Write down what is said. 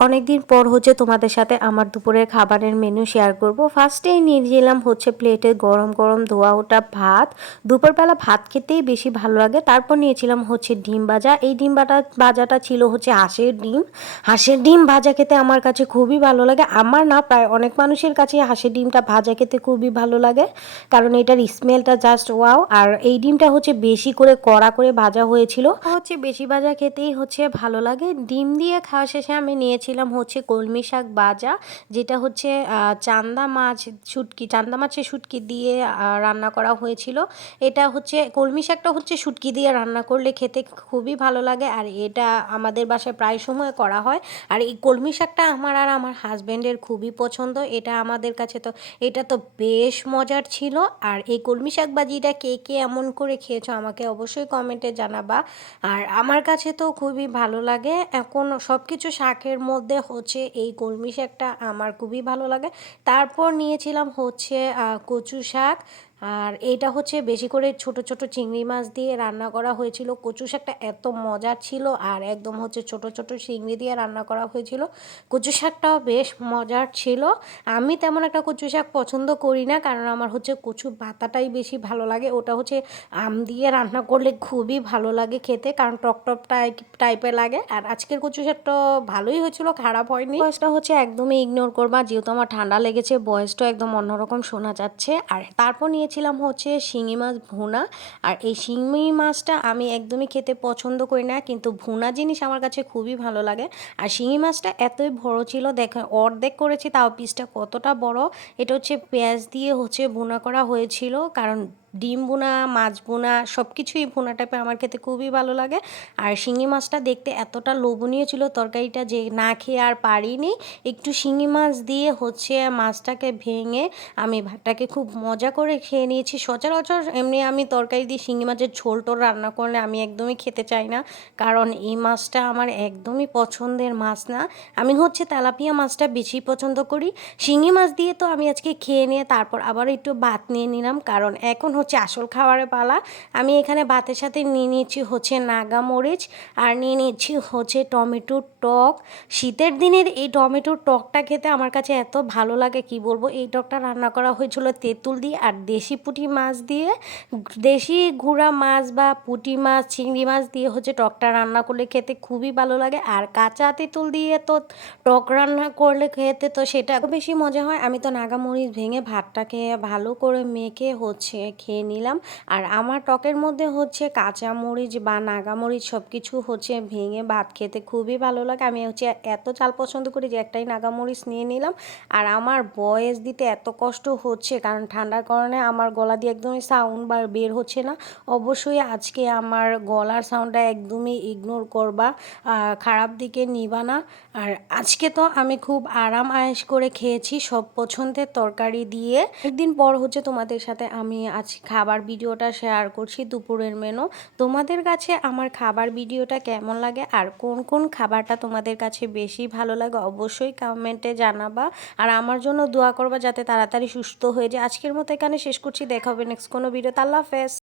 অনেকদিন পর হচ্ছে তোমাদের সাথে আমার দুপুরের খাবারের মেনু শেয়ার করব। ফার্স্টেই নিয়েছিলাম হচ্ছে প্লেটে গরম গরম ধোয়া ওটা ভাত। দুপুরবেলা ভাত খেতেই বেশি ভালো লাগে। তারপর নিয়েছিলাম হচ্ছে ডিম ভাজা। এই ডিম বাটা, ভাজাটা ছিল হচ্ছে হাঁসের ডিম। হাঁসের ডিম ভাজা খেতে আমার কাছে খুবই ভালো লাগে। আমার না, প্রায় অনেক মানুষের কাছে হাঁসের ডিমটা ভাজা খেতে খুবই ভালো লাগে। কারণ এটার স্মেলটা জাস্ট ওয়াও আর এই ডিমটা হচ্ছে বেশি করে কড়া করে ভাজা হয়েছিল। হচ্ছে বেশি ভাজা খেতেই হচ্ছে ভালো লাগে। ডিম দিয়ে খাওয়া শেষে আমি নিয়েছিলাম হচ্ছে কলমি শাক বাজা যেটা হচ্ছে চান্দা মাছ শুটকি, চান্দা মাছের শুটকি দিয়ে রান্না করা হয়েছিল। এটা হচ্ছে, কলমি শাকটা হচ্ছে শুটকি দিয়ে রান্না করলে খেতে খুবই ভালো লাগে আর এটা আমাদের বাসায় প্রায় সময় করা হয়। আর এই কলমি শাকটা আমার আর আমার হাজব্যান্ডের খুবই পছন্দ, এটা আমাদের কাছে তো, এটা তো বেশ মজার ছিল। আর এই কলমি শাক বাজিটা কে কে এমন করে খেয়েছো আমাকে অবশ্যই কমেন্টে জানাবা। আর আমার কাছে তো খুবই ভালো লাগে, এখন সব কিছু শাকের মধ্যে হচ্ছে এই কলমি শাকটা আমার খুবই ভালো লাগে। তারপর নিয়েছিলাম হচ্ছে কচু শাক। আর এটা হচ্ছে বেশি করে ছোট ছোট চিংড়ি মাছ দিয়ে রান্না করা হয়েছিল। কচু শাকটা এত মজার ছিল আর একদম হচ্ছে ছোট ছোট চিংড়ি দিয়ে রান্না করা হয়েছিল। কচু শাকটাও বেশ মজার ছিল। আমি তেমন একটা কচু শাক পছন্দ করি না কারণ আমার হচ্ছে কচু পাতাটাই বেশি ভালো লাগে। ওটা হচ্ছে আম দিয়ে রান্না করলে খুবই ভালো লাগে খেতে কারণ টক টক টাইপ টাইপের লাগে। আর আজকের কচু শাকটা ভালোই হয়েছিল, খারাপ হয়নি। বয়সটা হচ্ছে একদমই ইগনোর করবা, যেহেতু আমার ঠান্ডা লেগেছে বয়সটা একদম অন্যরকম শোনা যাচ্ছে। আর তারপর নিয়েছিলাম হচ্ছে শিঙি মাছ ভুনা। আর এই শিঙি মাছটা আমি একদমই খেতে পছন্দ করি না, কিন্তু ভুনা জিনিস আমার কাছে খুবই ভালো লাগে। আর শিঙি মাছটা এতই বড় ছিল, দেখ অর্ধেক করেছি, তাও পিসটা কতটা বড়, এটা হচ্ছে পেঁয়াজ দিয়ে হচ্ছে ভুনা করা হয়েছিল। কারণ ডিম বোনা মাছ বোনা সব কিছুই ভুনা টাইপের আমার খেতে খুবই ভালো লাগে। আর শিঙি মাছটা দেখতে এতটা লোভনীয় ছিল, তরকারিটা যে না খেয়ে আর পারিনি। একটু শিঙি মাছ দিয়ে হচ্ছে মাছটাকে ভেঙে আমি ভাতটাকে খুব মজা করে খেয়ে নিয়েছি। সচরাচর এমনি আমি তরকারি দিয়ে শিঙি মাছের ঝোল টোল রান্না করলে আমি একদমই খেতে চাই না। কারণ এই মাছটা আমার একদমই পছন্দের মাছ না। আমি হচ্ছে তেলাপিয়া মাছটা বেশি পছন্দ করি। শিঙি মাছ দিয়ে তো আমি আজকে খেয়ে নিয়ে তারপর আবার একটু ভাত নিয়ে নিলাম। কারণ এখন হচ্ছে আসল খাবারের পালা। আমি এখানে ভাতের সাথে নিয়ে নিয়েছি হচ্ছে নাগা মরিচ আর নিয়ে নিয়েছি হচ্ছে টমেটোর টক। শীতের দিনের এই টমেটোর টকটা খেতে আমার কাছে এত ভালো লাগে, কি বলব? এই টকটা রান্না করা হয়েছিল তেঁতুল দিয়ে আর দেশি পুঁটি মাছ দিয়ে। দেশি গুঁড়া মাছ বা পুঁটি মাছ, চিংড়ি মাছ দিয়ে হচ্ছে টকটা রান্না করলে খেতে খুবই ভালো লাগে। আর কাঁচা তেঁতুল দিয়ে তো টক রান্না করলে খেতে তো সেটা বেশি মজা হয়। আমি তো নাগামরিচ ভেঙে ভাতটাকে ভালো করে মেখে হচ্ছে খেয়ে নিলাম। আর আমার টকের মধ্যে হচ্ছে কাঁচা মরিচ বা নাগামরিচ সব কিছু হচ্ছে ভেঙে ভাত খেতে খুবই ভালো লাগে। আমি হচ্ছে এত চাল পছন্দ করি যে একটাই নাগামরিচ নিয়ে নিলাম। আর আমার বয়েস দিতে এত কষ্ট হচ্ছে, কারণ ঠান্ডার কারণে আমার গলা দিয়ে একদমই সাউন্ড বা বের হচ্ছে না। অবশ্যই আজকে আমার গলার সাউন্ডটা একদমই ইগনোর করবা খারাপ দিকে নিবা না। আর আজকে তো আমি খুব আরাম আয়েশ করে খেয়েছি সব পছন্দের তরকারি দিয়ে। একদিন পর হচ্ছে তোমাদের সাথে আমি আজ খাবার ভিডিওটা শেয়ার করছি দুপুরের মেনু তোমাদের কাছে আমার খাবার ভিডিওটা কেমন লাগে আর কোন কোন খাবারটা তোমাদের কাছে বেশি ভালো লাগে অবশ্যই কমেন্টে জানাবা। আর আমার জন্য দোয়া করবা যাতে তাড়াতাড়ি সুস্থ হয়ে যায়। আজকের মতো এখানে শেষ করছি। দেখা হবে নেক্সট কোনো ভিডিও আল্লাহ হাফেজ।